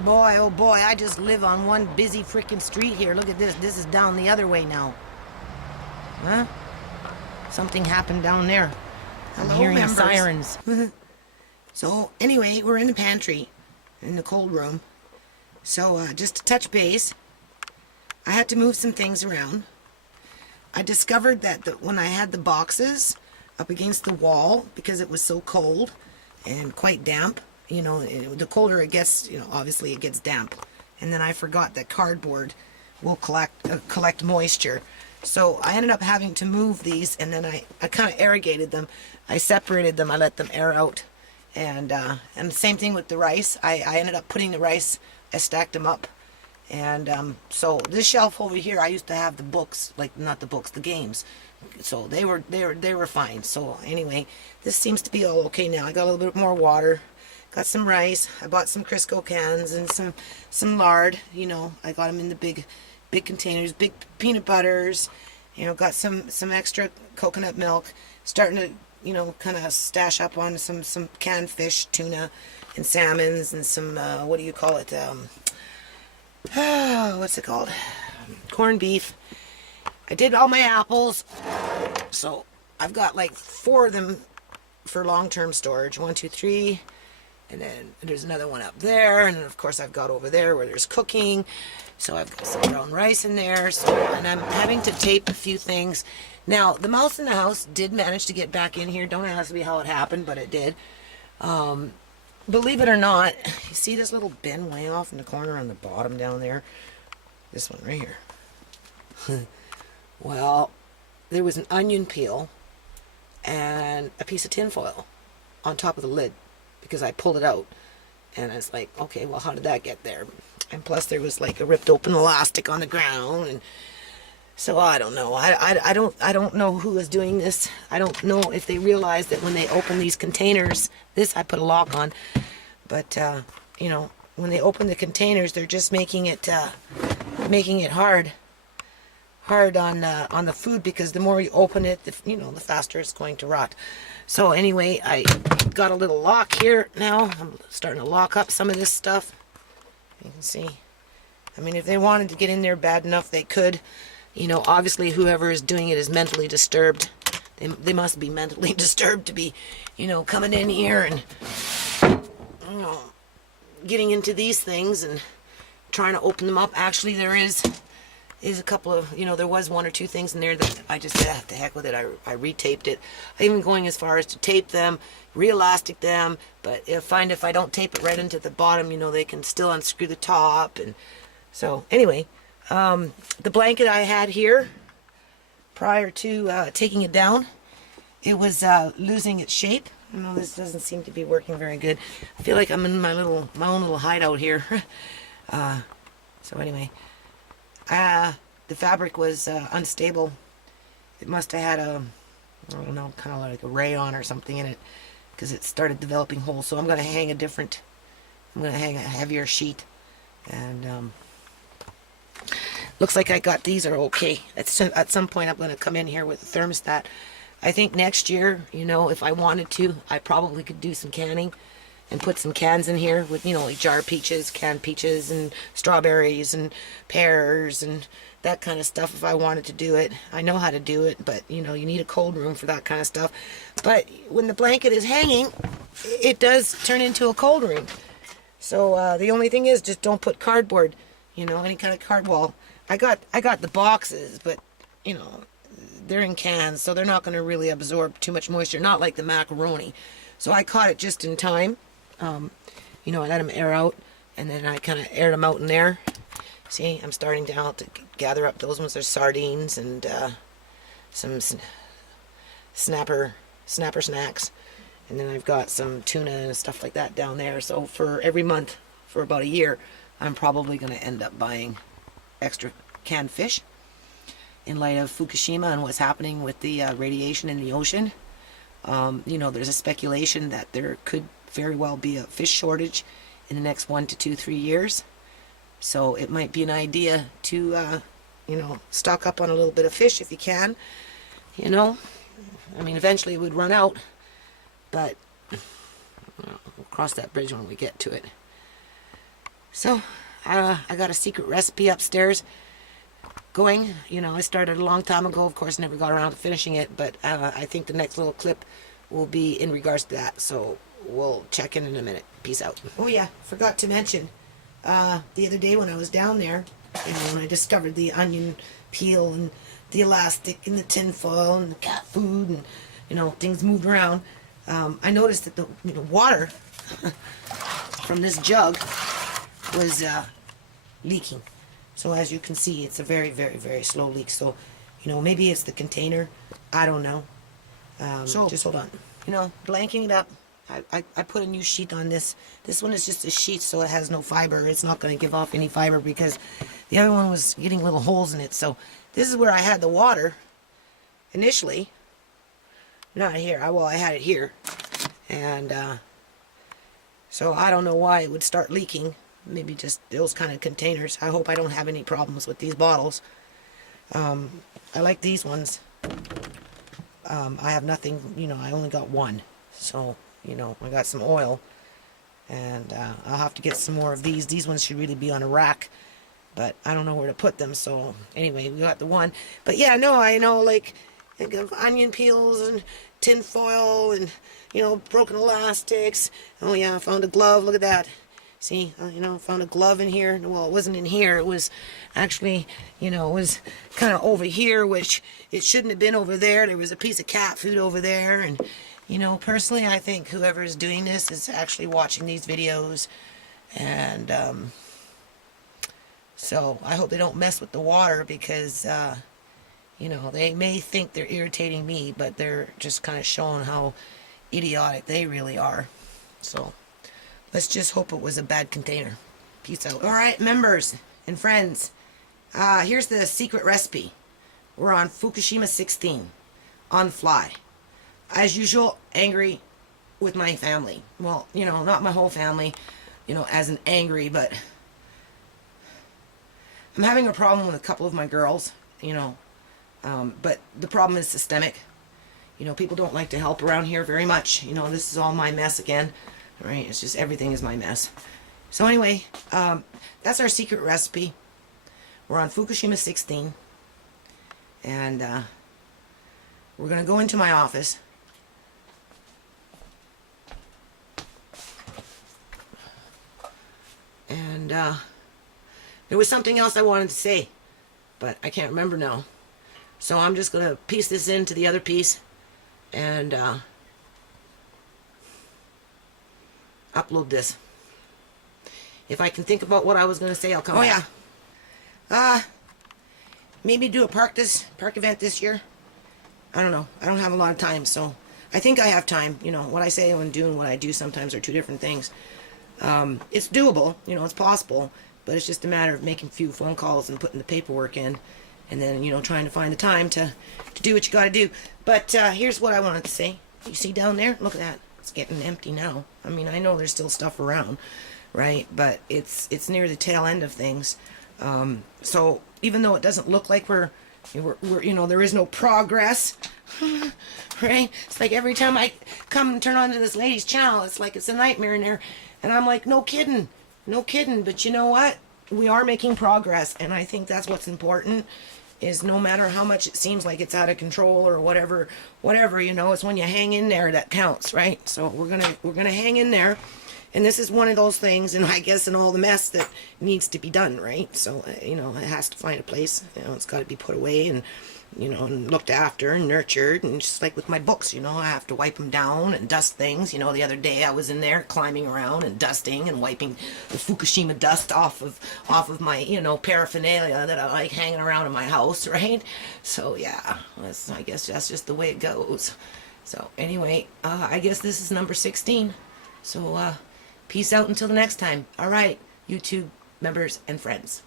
Boy, oh boy, I just live on one busy freaking street here. Look at this. This is down the other way now. Huh? Something happened down there. I'm Hello, hearing members. sirens. So, anyway, we're in the pantry, in the cold room. So, just to touch base, I had to move some things around. I discovered that when I had the boxes up against the wall, because it was so cold and quite damp, the colder it gets, obviously it gets damp. And then I forgot that cardboard will collect moisture. So I ended up having to move these, and then I kind of irrigated them. I separated them. I let them air out. And the same thing with the rice. I ended up putting the rice, I stacked them up. And so this shelf over here, I used to have the books, like not the books, the games. So they were fine. So anyway, this seems to be all okay now. I got a little bit more water, got some rice. I bought some Crisco cans and some lard. I got them in the big containers, big peanut butters. Got some extra coconut milk. Starting to kind of stash up on some canned fish, tuna, and salmons, and some what do you call it? What's it called? Corned beef. I did all my apples, so I've got like 4 of them for long-term storage. 1, 2, 3, and then there's another one up there, and then of course I've got over there where there's cooking. So I've got some brown rice in there. And I'm having to tape a few things. Now the mouse in the house did manage to get back in here. Don't ask me how it happened, but it did. Believe it or not, you see this little bin way off in the corner on the bottom down there? This one right here. Well, there was an onion peel and a piece of tin foil on top of the lid because I pulled it out. And I was like, okay, well, how did that get there? And plus there was like a ripped open elastic on the ground. And so I don't know. I don't know who is doing this. I don't know if they realize that when they open these containers, this I put a lock on, but when they open the containers, they're just making it hard on the food, because the more you open it, the faster it's going to rot. So anyway, I got a little lock here now. I'm starting to lock up some of this stuff. You can see. I mean, if they wanted to get in there bad enough, they could. Obviously whoever is doing it is mentally disturbed. They must be mentally disturbed to be, coming in here and, getting into these things and trying to open them up. Actually, there is a couple of, there was 1 or 2 things in there that I just said, the heck with it. I retaped it. I'm even going as far as to tape them, re-elastic them, but if I don't tape it right into the bottom, they can still unscrew the top. And so anyway, the blanket I had here prior to taking it down, it was losing its shape. This doesn't seem to be working very good. I feel like I'm in my own little hideout here. So anyway, the fabric was unstable. It must have had I don't know, kind of like a rayon or something in it, because it started developing holes. So I'm going to hang a heavier sheet, and looks like I got these are okay. At some point I'm going to come in here with a thermostat. I think next year, if I wanted to, I probably could do some canning and put some cans in here with, like jar peaches, canned peaches, and strawberries and pears and that kind of stuff if I wanted to do it. I know how to do it, but, you need a cold room for that kind of stuff. But when the blanket is hanging, it does turn into a cold room. So the only thing is, just don't put cardboard, any kind of card wall. I got the boxes, but, they're in cans, so they're not going to really absorb too much moisture, not like the macaroni. So I caught it just in time. I let them air out, and then I kind of aired them out in there. See, I'm starting to gather up those ones. There's sardines and some snapper snacks, and then I've got some tuna and stuff like that down there. So for every month, for about a year, I'm probably going to end up buying extra canned fish, in light of Fukashima and what's happening with the radiation in the ocean. There's a speculation that there could very well be a fish shortage in the next 1 to 2, 3 years. So it might be an idea to, stock up on a little bit of fish if you can. Eventually it would run out, but we'll cross that bridge when we get to it. So, I got a secret recipe upstairs going. You know, I started a long time ago. Of course, never got around to finishing it, but I think the next little clip will be in regards to that. So, we'll check in a minute. Peace out. Oh yeah, forgot to mention, the other day when I was down there, you know, when I discovered the onion peel and the elastic and the tin foil and the cat food and, you know, things moved around, I noticed that the water from this jug was leaking. So as you can see, it's a very, very, very slow leak. So, you know, maybe it's the container. I don't know. So just hold on. You know, blanking it up. I put a new sheet on this. This one is just a sheet, so it has no fiber. It's not going to give off any fiber because the other one was getting little holes in it. So this is where I had the water initially. Not here. Well, I had it here. And so I don't know why it would start leaking. Maybe just those kind of containers. I hope I don't have any problems with these bottles. I like these ones. I have nothing, you know, I only got one. So, you know, I got some oil. And I'll have to get some more of these. These ones should really be on a rack. But I don't know where to put them. So, anyway, we got the one. But yeah, no, I know, like onion peels and tin foil and, you know, broken elastics. Oh yeah, I found a glove. Look at that. See, you know, found a glove in here. Well, it wasn't in here. It was actually, you know, it was kind of over here, which it shouldn't have been over there. There was a piece of cat food over there. And, you know, personally, I think whoever is doing this is actually watching these videos. And so I hope they don't mess with the water because, you know, they may think they're irritating me, but they're just kind of showing how idiotic they really are. So let's just hope it was a bad container. Peace out. Alright, members and friends. Here's the secret recipe. We're on Fukashima 16. On the fly. As usual, angry with my family. Well, you know, not my whole family, you know, as an angry, but I'm having a problem with a couple of my girls, you know. But the problem is systemic. You know, people don't like to help around here very much. You know, this is all my mess again. Right? It's just everything is my mess. So anyway, that's our secret recipe. We're on Fukashima 16. And we're going to go into my office. And there was something else I wanted to say, but I can't remember now. So I'm just going to piece this into the other piece and upload this. If I can think about what I was going to say, I'll come back. Yeah. Maybe do a park event this year. I don't know. I don't have a lot of time, so I think I have time. You know, what I say when doing what I do sometimes are two different things. It's doable, you know, it's possible, but it's just a matter of making a few phone calls and putting the paperwork in, and then, you know, trying to find the time to do what you got to do. But here's what I wanted to say. You see down there? Look at that. It's getting empty now. I mean, I know there's still stuff around, right? But it's near the tail end of things. So even though it doesn't look like we're you know, there is no progress, right? It's like every time I come and turn on to this lady's channel, it's like it's a nightmare in there. And I'm like, no kidding. But you know what? We are making progress, and I think that's what's important. Is no matter how much it seems like it's out of control or whatever, you know, it's when you hang in there that counts, right? So we're gonna hang in there, and this is one of those things, and I guess in all the mess that needs to be done, right? So you know, it has to find a place. You know, it's got to be put away and, you know, and looked after and nurtured, and just like with my books, you know, I have to wipe them down and dust things. You know, the other day I was in there climbing around and dusting and wiping the Fukashima dust off of my, you know, paraphernalia that I like hanging around in my house, right? So yeah, I guess that's just the way it goes. So anyway, I guess this is number 16. So peace out until the next time. All right, YouTube members and friends.